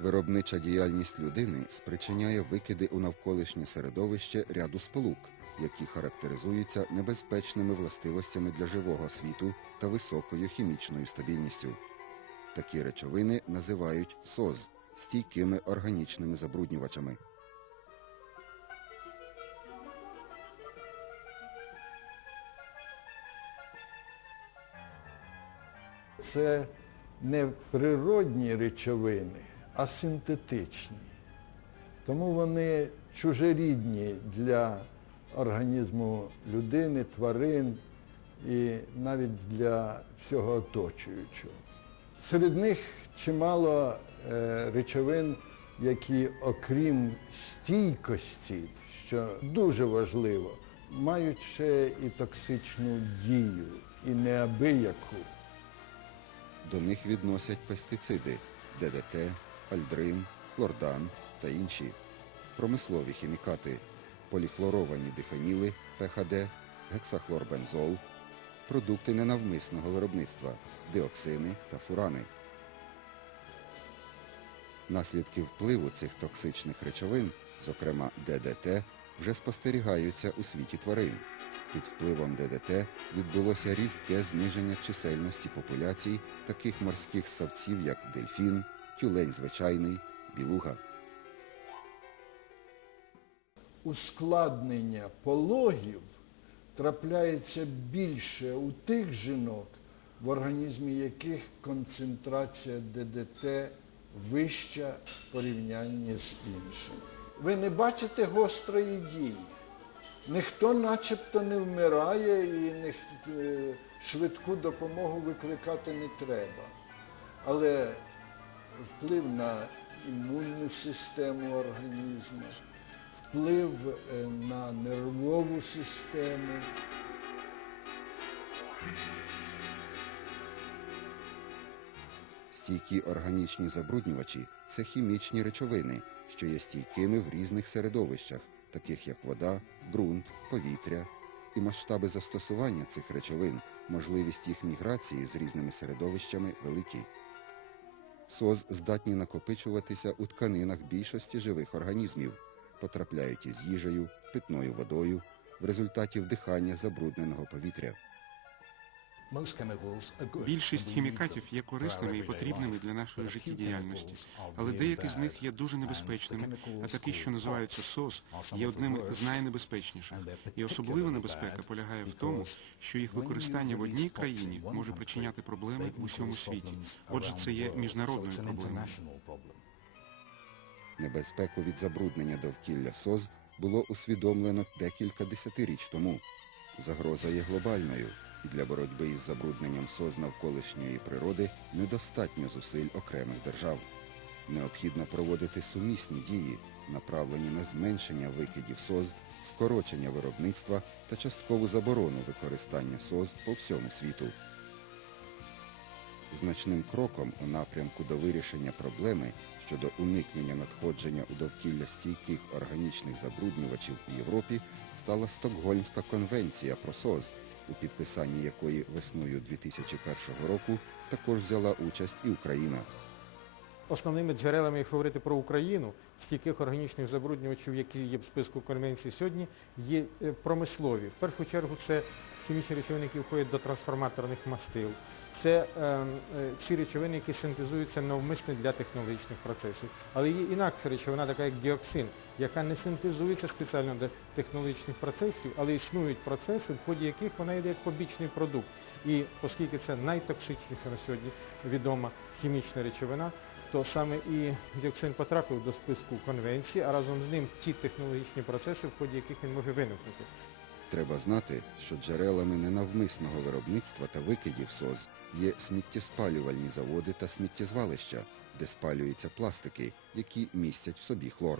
Виробнича діяльність людини спричиняє викиди у навколишнє середовище ряду сполук, які характеризуються небезпечними властивостями для живого світу та високою хімічною стабільністю. Такі речовини називають СОЗ стійкими органічними забруднювачами. Це не природні речовини, а синтетичні. Тому вони чужорідні для організму людини, тварин і навіть для всього оточуючого. Серед них чимало е, речовин, які окрім стійкості, що дуже важливо, мають ще і токсичну дію, і неабияку. До них відносять пестициди ДДТ, альдрин, хлордан та інші, промислові хімікати, поліхлоровані дифеніли ПХД, гексахлорбензол, продукти ненавмисного виробництва, диоксини та фурани. Наслідки впливу цих токсичних речовин, зокрема ДДТ, вже спостерігаються у світі тварин. Під впливом ДДТ відбулося різке зниження чисельності популяцій таких морських савців, як дельфін, тюлень звичайний, білуга. ускладнення пологів трапляється більше у тих жінок, в організмі яких концентрація ДДТ вища в порівнянні з іншими. Ви не бачите гострої дії. Ніхто начебто не вмирає і е, швидку допомогу викликати не треба. Але вплив на імунну систему організму, вплив е, на нервову систему. Стійкі органічні забруднювачі це хімічні речовини, що є стійкими в різних середовищах, таких як вода, ґрунт, повітря. І масштаби застосування цих речовин, можливість їх міграції з різними середовищами великі. СОЗ здатні накопичуватися у тканинах більшості живих організмів, потрапляють із їжею, питною водою, в результаті вдихання забрудненого повітря. Більшість хімікатів є корисними і потрібними для нашої життєдіяльності, але деякі з них є дуже небезпечними, а такі, що називаються СОС, є одними з найнебезпечніших. І особлива небезпека полягає в тому, що їх використання в одній країні може причиняти проблеми в усьому світі. Отже, це є міжнародною проблемою. Небезпеку від забруднення довкілля СОЗ було усвідомлено декілька десятиріч тому. Загроза є глобальною, для боротьби із забрудненням СОЗ навколишньої природи недостатньо зусиль окремих держав. Необхідно проводити сумісні дії, направлені на зменшення викидів СОЗ, скорочення виробництва та часткову заборону використання СОЗ по всьому світу. Значним кроком у напрямку до вирішення проблеми щодо уникнення надходження у довкілля стійких органічних забруднювачів у Європі стала Стокгольмська конвенція про СОЗ, у підписанні якої весною 2001 року також взяла участь і Україна. Основними джерелами, якщо говорити про Україну, стійких органічних забруднювачів, які є в списку конвенції сьогодні, є е, промислові. В першу чергу це хімічні речовини, які входять до трансформаторних мастил. Це е, е, ці речовини, які синтезуються навмисно для технологічних процесів. Але є інакша речовина, така як діоксин, яка не синтезується спеціально для технологічних процесів, але існують процеси, в ході яких вона йде як побічний продукт. І оскільки це найтоксичніша на сьогодні відома хімічна речовина, то саме і діоксин потрапив до списку конвенції, а разом з ним ті технологічні процеси, в ході яких він може виникнути. Треба знати, що джерелами ненавмисного виробництва та викидів СОЗ є сміттєспалювальні заводи та сміттєзвалища, де спалюються пластики, які містять в собі хлор.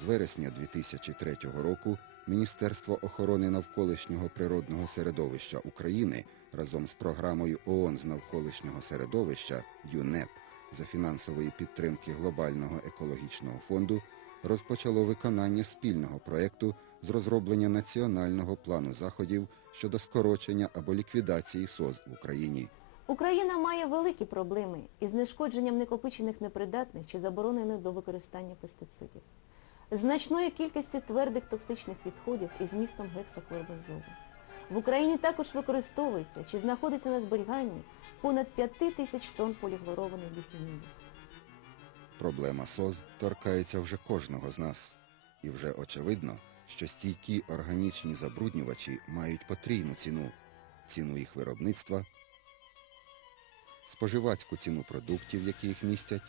З вересня 2003 року Міністерство охорони навколишнього природного середовища України разом з програмою ООН з навколишнього середовища ЮНЕП за фінансової підтримки Глобального екологічного фонду розпочало виконання спільного проєкту з розроблення національного плану заходів щодо скорочення або ліквідації СОЗ в Україні. Україна має великі проблеми із знешкодженням некопичених непридатних чи заборонених до використання пестицидів, значної кількості твердих токсичних відходів із змістом гексахлорбензолу. В Україні також використовується чи знаходиться на зберіганні понад 5 тисяч тонн поліхлорованих біфенілів. Проблема СОЗ торкається вже кожного з нас. І вже очевидно, що стійкі органічні забруднювачі мають потрійну ціну ціну їх виробництва, споживацьку ціну продуктів, які їх містять,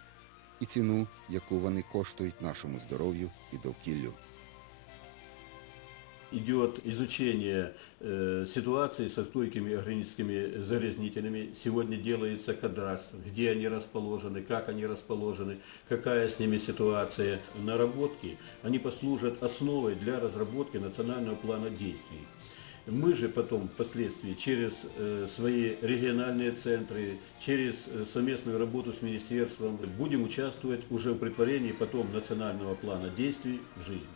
і ціну, яку вони коштують нашому здоров'ю і довкіллю. идет изучение э, ситуации со стойкими органическими загрязнителями. Сегодня делается кадастр, где они расположены, как они расположены, какая с ними ситуация. Наработки, они послужат основой для разработки национального плана действий. Мы же потом впоследствии через э, свои региональные центры, через э, совместную работу с министерством будем участвовать уже в притворении потом национального плана действий в жизнь.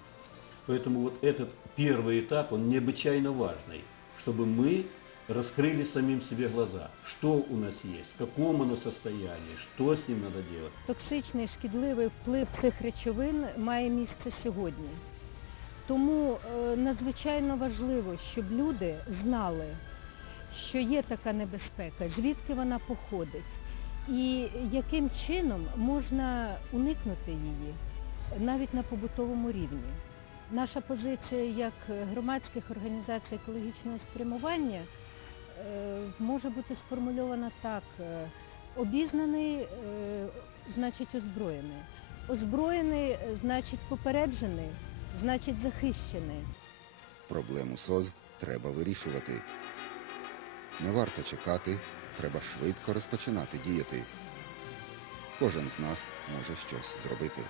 Поэтому вот этот первый этап, он необычайно важный, чтобы мы раскрыли самим себе глаза, что у нас есть, в каком оно состоянии, что с ним надо делать. Токсичний шкідливий вплив цих речовин має місце сьогодні. Тому е, надзвичайно важливо, щоб люди знали, що є така небезпека, звідки вона походить і яким чином можна уникнути її навіть на побутовому рівні. Наша позиція як громадських організацій екологічного спрямування е, може бути сформульована так. е, Обізнаний, значить озброєний. Озброєний, значить попереджений, значить захищений. Проблему СОЗ треба вирішувати. Не варто чекати, треба швидко розпочинати діяти. Кожен з нас може щось зробити.